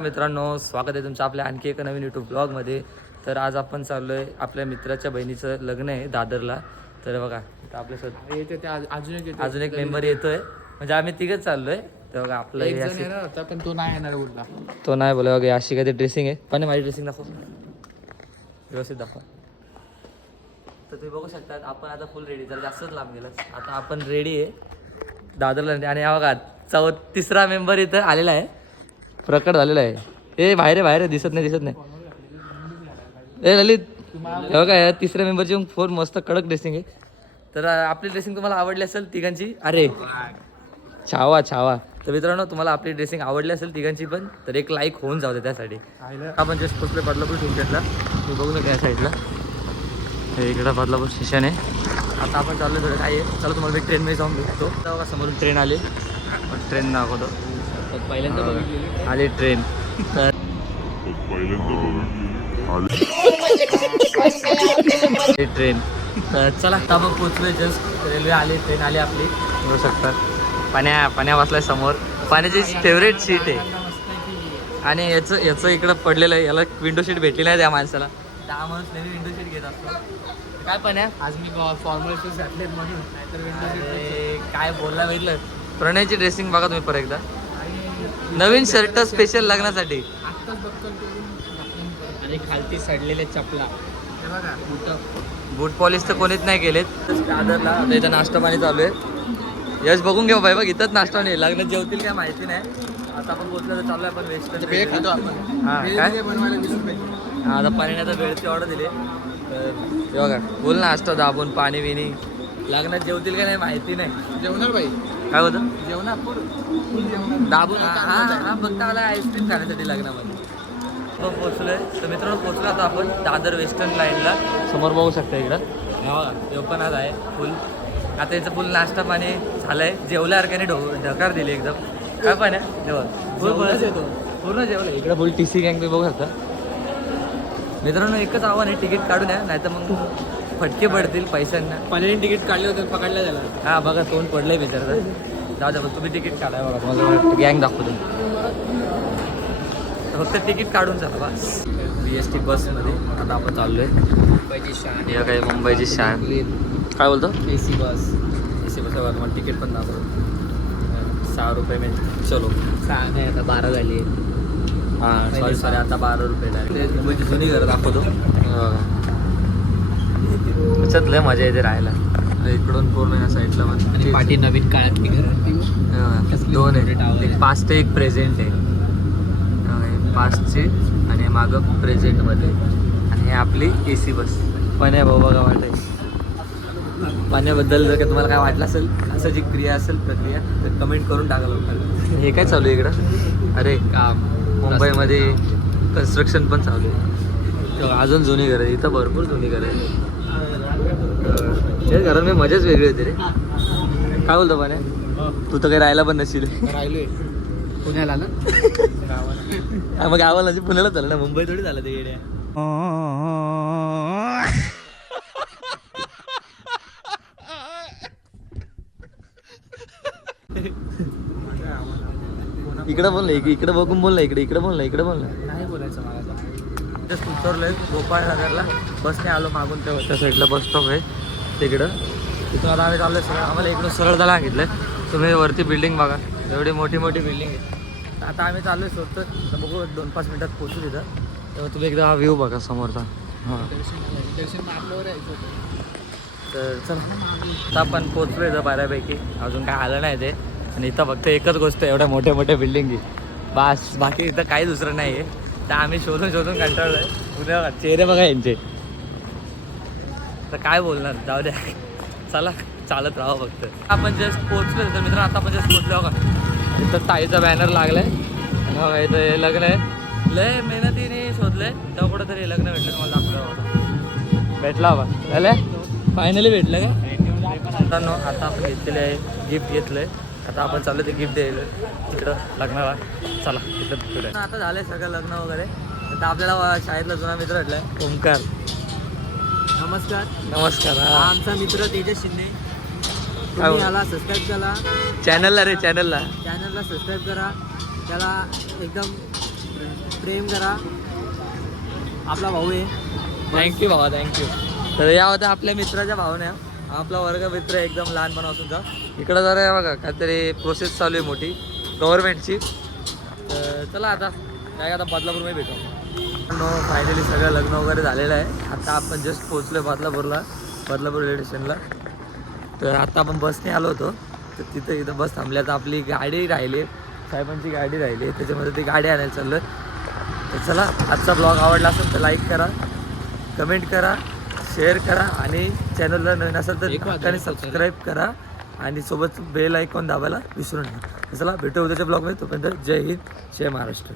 मित्रांनो, स्वागत आहे तुमचं आपल्या आणखी एका नवीन यूट्यूब ब्लॉगमध्ये. तर आज आपण चाललो आहे आपल्या मित्राच्या बहिणीचं लग्न आहे दादरला. तर बघा इथं आपल्यासोबत येते अजून एक मेंबर येतोय, म्हणजे आम्ही तिघच चाललोय. तर बघा आपलं एक हे जण अशी येणार होता पण तो नाही येणार बोलला. तो नाही बोला. बघा अशी काही ड्रेसिंग आहे, पण माझी ड्रेसिंग दाखव व्यवस्थित दाखवा. तर तुम्ही बघू शकता आपण आता फुल रेडी, जर जास्तच लांब गेलं. आता आपण रेडी आहे दादरला. आणि हा बघा तिसरा मेंबर इथं आलेला आहे, प्रकट झालेला आहे. ए बाहेर आहे दिसत नाही. ए ललित, हे बघा या तिसऱ्या मेंबरची फोन मस्त कडक ड्रेसिंग आहे. तर आपली ड्रेसिंग तुम्हाला आवडली असेल तिघांची. अरे छावा. तर मित्रांनो, तुम्हाला आपली ड्रेसिंग आवडली असेल तिघांची पण, तर एक लाईक होऊन जाऊ दे त्यासाठी. आपण जस्ट पोचलो बदलापूर स्टेशनला. मी बघू नका या साईडला, इकडं बदलापूर स्टेशन आहे. आता आपण चाललो थोडं काय आहे, चला तुम्हाला मी ट्रेनमध्ये जाऊन भेटतो. बघा समोरून ट्रेन आली, पण ट्रेन दाखवतो. पहिल्यांदा बघितली आली ट्रेन. तर ट्रेन तर चला आता आपण पोचलोय. जस्ट रेल्वे आली, ट्रेन आली आपली. बघू शकता पाण्या वाचलाय समोर. पाण्याची फेवरेट सीट आहे. आणि याचं इकडं पडलेलं आहे. याला विंडो सीट भेटली नाही त्या माणसाला. त्या माणूस नेहमी विंडो सीट घेत असतो. काय पाण्या आज मी फॉर्मल शूज घातले म्हणून, नाहीतर विंडो काय बोलला बघितलं. प्रणयची ड्रेसिंग बघा तुम्ही परत एकदा. नवीन शर्ट स्पेशल लग्नासाठी. आत्ताच बघतो आणि खालती सडलेले चपला. हे बघा बूट पॉलिश तर कोणीच नाही केलेत. दादरला आता इथं नाश्ता पाणी चालू आहे. यश बघून घेऊ बाई, बघ इथंच नाश्ता नाही. लग्नात जेवतील काय माहिती नाही. आता आपण पोचलो तर चालू आहे आपण वेस्टर्न खातो आपण. हां काय बनवायला 20 रुपये. हां आता पाण्याने आता वेळची ऑर्डर दिली. तर हे बघा बोल नाश्ता दाबून पाणी बिणी. लग्नात जेवतील का नाही माहिती नाही. जेवणार बाई, काय होतं जेवणार फुल जेवणार दाबून. हां फक्त मला आईस्क्रीम खाण्यासाठी लग्नामध्ये. हो पोचलोय. तर मित्रांनो पोचलो आता आपण दादर वेस्टर्न लाईनला. समोर बघू शकता इकडं हे पण आज आहे फुल. आता याचं फुल नाश्ता पाणी झालंय. जेवल्यासारख्याने ढकार दिली एकदम. काय पण आहे जेवण येतो पूर्ण जेवलं. इकडं फुल TC गँग तुम्ही बघू शकता. मित्रांनो एकच आव्हान आहे, तिकीट काढून या, नाही तर मग फटके पडतील पैशांना. पाण्याने तिकीट काढले होते, पकडल्या त्याला. हां बघा तोंड पडलंय बिचारचं. जाऊ द्या तुम्ही तिकीट काढाय बघा. मला गँग दाखवतो. फक्त तिकीट काढून चला बस. BST बसमध्ये आता आपण चाललोय. मुंबईची शान या काही मुंबईची शान. काय बोलतो AC बस. AC बस बघा तुम्हाला तिकीट पण दाखवतो. 6 रुपये में चलो. शान आहे आता 12 झाली. हां सॉरी आता 12 रुपये झाले. मुंबईची जुनी घरं दाखवतो. त्याच्यात लय मजा येते राहायला. इकडून पूर्ण या साईडला आणि पाठी नवीन काळातली घरं. 2 आहे. एक पास्ट आहे, एक प्रेझेंट आहे. पास्टची आणि मागं प्रेझेंटमध्ये. आणि हे आपली AC बस. पाण्या भाऊ बघा वाटाय पाण्याबद्दल जर का तुम्हाला काय वाटलं असेल, असं जी क्रिया असेल प्रक्रिया, तर कमेंट करून टाका लवकर. हे काय चालू आहे इकडं? अरे काम मुंबईमध्ये कन्स्ट्रक्शन पण चालू आहे. अजून जुनी घरं आहे इथं, भरपूर जुनी घरं आहे. हे घरात मी मजाच वेगळी होती रे. काय बोलतो पाण्या, तू तर काही राहायला पण नसेल. राहिलोय पुण्याला ना. मग गावाला म्हणजे पुण्याला झालं ना, मुंबई थोडी झालं ते येड्या. इकडं बोल ना, इकडं बघून बोल ना, इकडं बोल ना. नाही बोलायचं मला. जस्ट उतरलोय गोपाळनगरला. बसने आलो मागून त्या साईडला बस स्टॉप आहे तिकडं. तिथून आता आम्ही चाललोय सरळ. आम्हाला इकडून सरळ जायला सांगितलं. तुम्ही वरती बिल्डिंग बघा, एवढी मोठी बिल्डिंग आहे. आता आम्ही चाललोय स्वतः. तर बघू 2-5 मिनिटात पोहोचू तिथं. तेव्हा तुम्ही एकदा हा व्ह्यू बघा समोरचा. हां दर्शन मारल्यावर यायचं होतं. तर चला आता आपण पोचलो इथं बऱ्यापैकी. अजून काय आलं नाही ते. आणि इथं फक्त एकच गोष्ट आहे, एवढ्या मोठ्या बिल्डिंगी बस. बाकी इथं काही दुसरं नाही आहे. तर आम्ही शोधून कंटाळलो आहे. उद्या चेहरे बघा यांचे. तर काय बोलणार, जाऊ द्या. चला चालत राहा फक्त. आपण जस्ट पोचलो तर मित्रांनो, आता आपण जस्ट पोचलो का. इथं ताईचा बॅनर लागलाय. बघा इथं हे लग्न आहे. लय मेहनतीने शोधलंय तेव्हा कुठं तरी लग्न भेटलं. तुम्हाला दाखवलं भेटला बा. झालं फायनली भेटलं का मित्रांनो. आता आपण घेतलेले आहे, गिफ्ट घेतलंय. आता आपण चाललो ते गिफ्ट द्यायला तिकडं लग्नाला. चला तिकडं आता झालंय सगळं लग्न वगैरे. आता आपल्याला शाळेतला जुना मित्र भेटलाय ओमकार. नमस्कार. हा आमचा मित्र तेजस शिंदे. तुम्ही याला सबस्क्राईब करा. चॅनलला सबस्क्राईब करा. त्याला एकदम प्रेम करा. आपला भाऊ आहे. थँक्यू भावा थँक्यू. तर या होत्या आपल्या मित्राच्या भावना. आपला वर्ग मित्र एकदम लहानपणापासूनचा. इकडं जरा हे बघा काहीतरी प्रोसेस चालू आहे मोठी गव्हर्नमेंटची. तर चला आता काय आता बदलापूरमध्ये भेटू. फायनली सगळं लग्न वगैरे झालेलं आहे. आता आपण जस्ट पोहोचलो बदलापूर रेल्वे स्टेशनला. तर आता आपण बसने आलो होतो. तर इथं बस थांबली. आता आपली गाडी राहिली साहेबांची गाडी राहिली आहे त्याच्यामध्ये ती गाडी आणायला चाललं. तर चला आजचा ब्लॉग आवडला असेल तर लाईक करा, कमेंट करा, शेअर करा आणि चॅनलला नवीन असेल तर हक्काने सबस्क्राईब करा आणि सोबत बेल आयकॉन दाबायला विसरू नका. चला भेटू उद्याच्या ब्लॉगमध्ये. तोपर्यंत जय हिंद जय महाराष्ट्र.